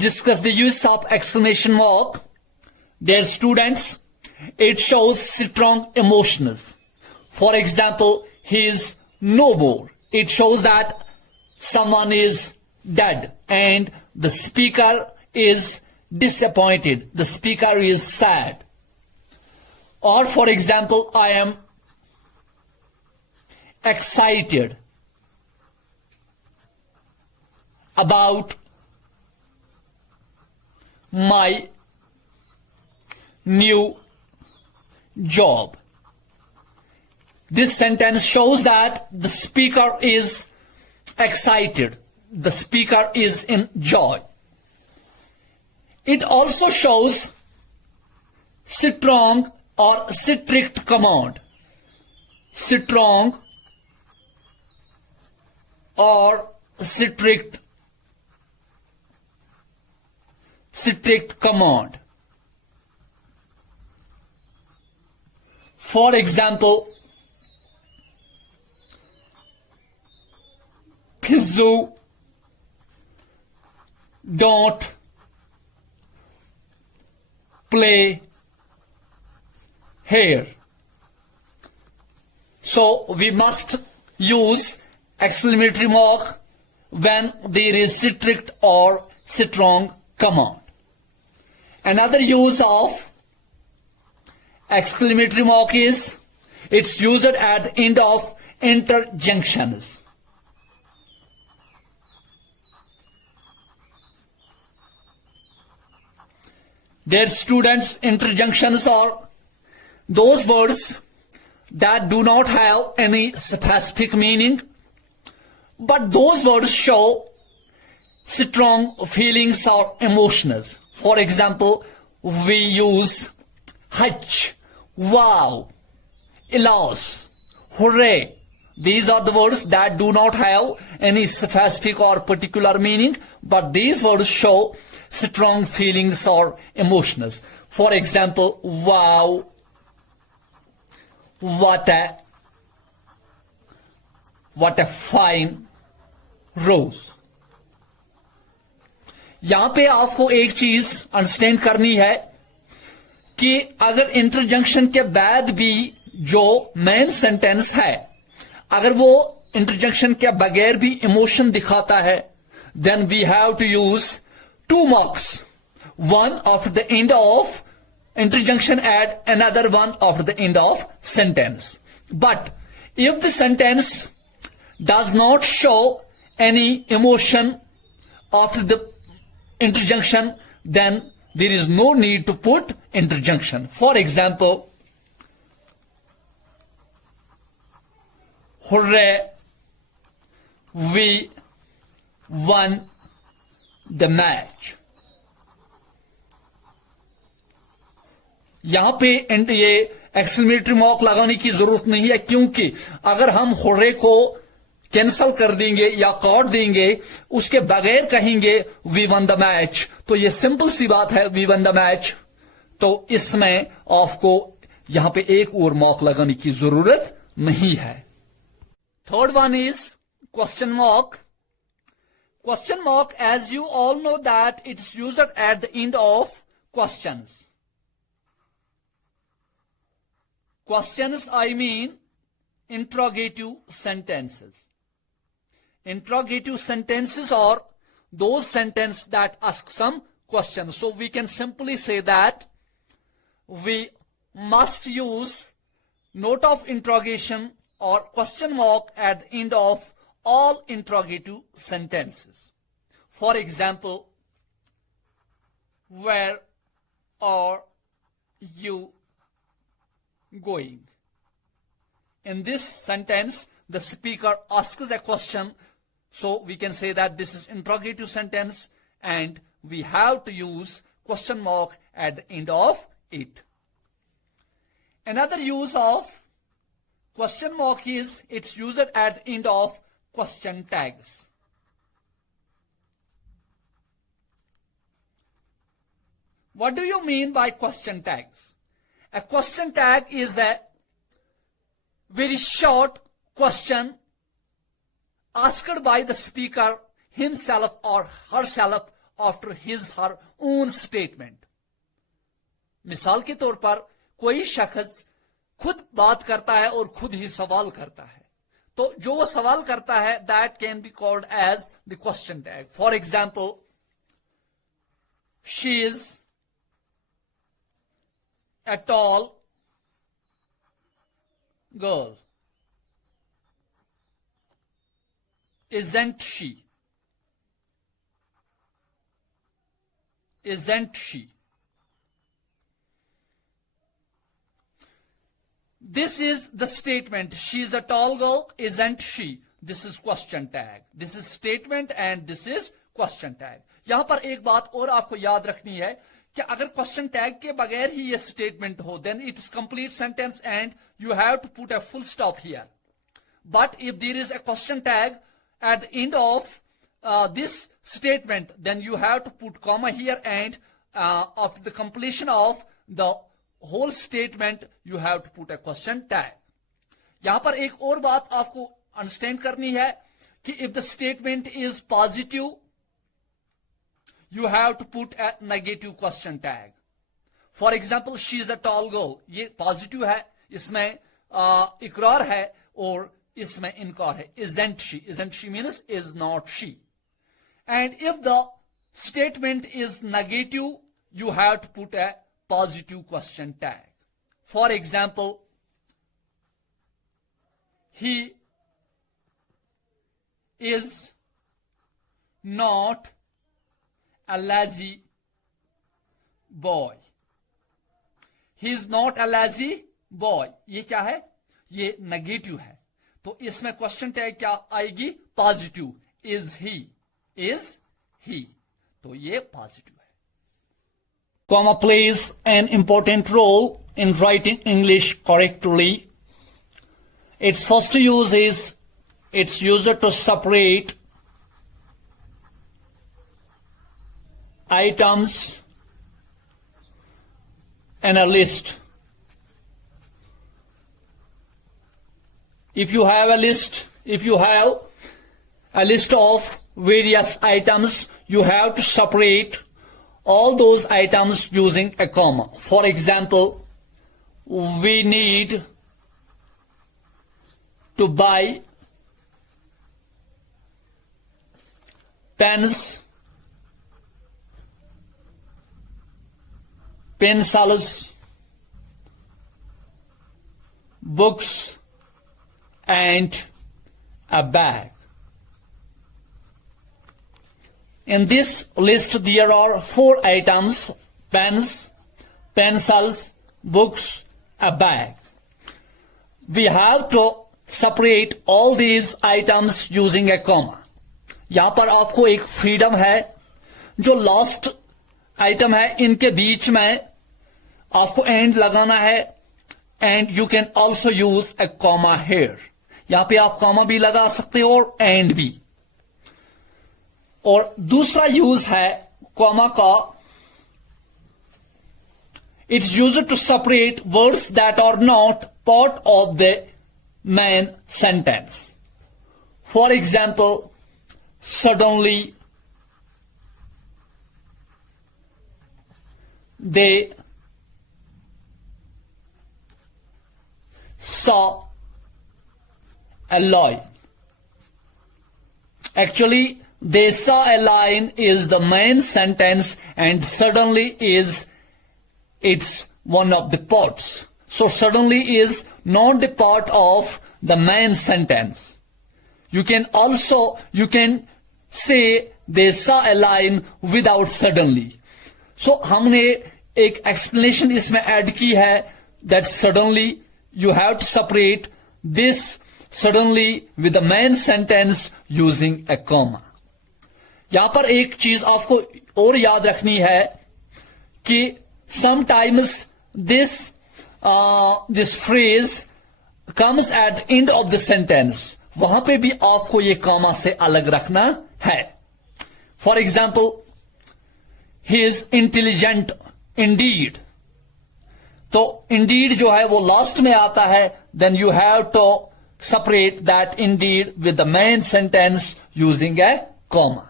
discuss the use of exclamation mark. Dear students, it shows strong emotions. For example, he is no more. It shows that someone is dead and the speaker is disappointed. The speaker is sad. Or for example, I am excited about my new job. This sentence shows that the speaker is excited. The speaker is in joy. It also shows strong or strict command. Strong or strict command. For example, Pizzu, don't play here. So we must use exclamatory mark when there is strict or strong command. Another use of exclamatory mark is it's used at the end of interjunctions. Dear students, interjunctions are those words that do not have any specific meaning, but those words show strong feelings or emotions. For example, we use hutch, wow, alas, hooray. These are the words that do not have any specific or particular meaning, but these words show strong feelings or emotions. For example, wow, what a fine rose. यहां पे आपको एक चीज understand करनी है कि अगर इंटरजंक्शन के बाद भी जो मेन सेंटेंस है, अगर वो इंटरजंक्शन के बगैर भी इमोशन दिखाता है, then we have to use two marks, one after the end of interjunction and another one after the end of sentence. But if the sentence does not show any emotion after the interjunction, then there is no need to put interjunction. For example, hooray, we won the match. यहां पे ये exclamatory mark लगाने की जरूरत नहीं है, क्योंकि अगर हम हुर्रे को कैंसल कर देंगे या काट देंगे, उसके बगैर कहेंगे वी वन द मैच, तो ये सिंपल सी बात है, वी वन द मैच, तो इसमें आपको यहां पे एक और मार्क लगाने की जरूरत नहीं है. Third one is question mark. Question mark, as you all know that it's used at the end of questions. Questions, I mean interrogative sentences. Interrogative sentences are those sentences that ask some questions. So we can simply say that we must use note of interrogation or question mark at the end of all interrogative sentences. For example, where are you going? In this sentence, the speaker asks a question, so we can say that this is interrogative sentence and we have to use question mark at the end of it. Another use of question mark is it's used at the end of question tags. What do you mean by question tags? A question tag is a very short question asked by the speaker himself or herself after his her own statement. मिसाल के तौर पर कोई शख्स खुद बात करता है और खुद ही सवाल करता है, तो जो वो सवाल करता है that can be called as the question tag. For example, she is a tall girl. Isn't she? Isn't she? This is the statement. She is a tall girl, isn't she? This is question tag. This is statement and this is question tag. यहां पर एक बात और आपको याद रखनी है कि अगर क्वेश्चन टैग के बगैर ही ये स्टेटमेंट हो, then it is complete sentence and you have to put a full stop here. But if there is a question tag at the end of this statement, then you have to put comma here, and after the completion of the whole statement you have to put a question tag. यहां पर एक और बात आपको understand करनी है कि if the statement is positive, you have to put a negative question tag. For example, she is a tall girl. ये पॉजिटिव है, इसमें इकरार है और इसमें इनकार है. Isn't she? Isn't she means is not she. And if the statement is negative, you have to put a positive question tag. For example, he is not a lazy boy. He is not a lazy boy. ये क्या है? ये negative है, तो इसमें question tag क्या आएगी? Positive. Is he? Is he? तो ये पॉजिटिव है. Comma plays an important role in writing English correctly. Its first use is it's used to separate items in a list. If you have a list of various items, you have to separate all those items using a comma. For example, we need to buy pens, pencils, books, and a bag. In this list there are 4 items: pens, pencils, books, a bag. We have to separate all these items using a comma. यहां पर आपको एक freedom है, जो last item है इनके बीच में आपको एंड लगाना है, and you can also use a comma here. यहां पे आप कॉमा भी लगा सकते हो और एंड भी. और दूसरा यूज है कॉमा का, it's used to separate words that are not part of the main sentence. For example, suddenly, they saw a lion. Actually, they saw a lion is the main sentence and suddenly is it's one of the parts. So suddenly is not the part of the main sentence. You can say they saw a lion without suddenly. So हमने एक explanation इसमें add की है that suddenly you have to separate this suddenly with the main sentence using a comma. यहां पर एक चीज आपको और याद रखनी है कि sometimes this phrase comes at the end of the sentence. वहां पे भी आपको ये कॉमा से अलग रखना है. For example, he is intelligent indeed. तो इंडीड जो है वो लास्ट में आता है, then you have to separate that indeed with the main sentence using a comma.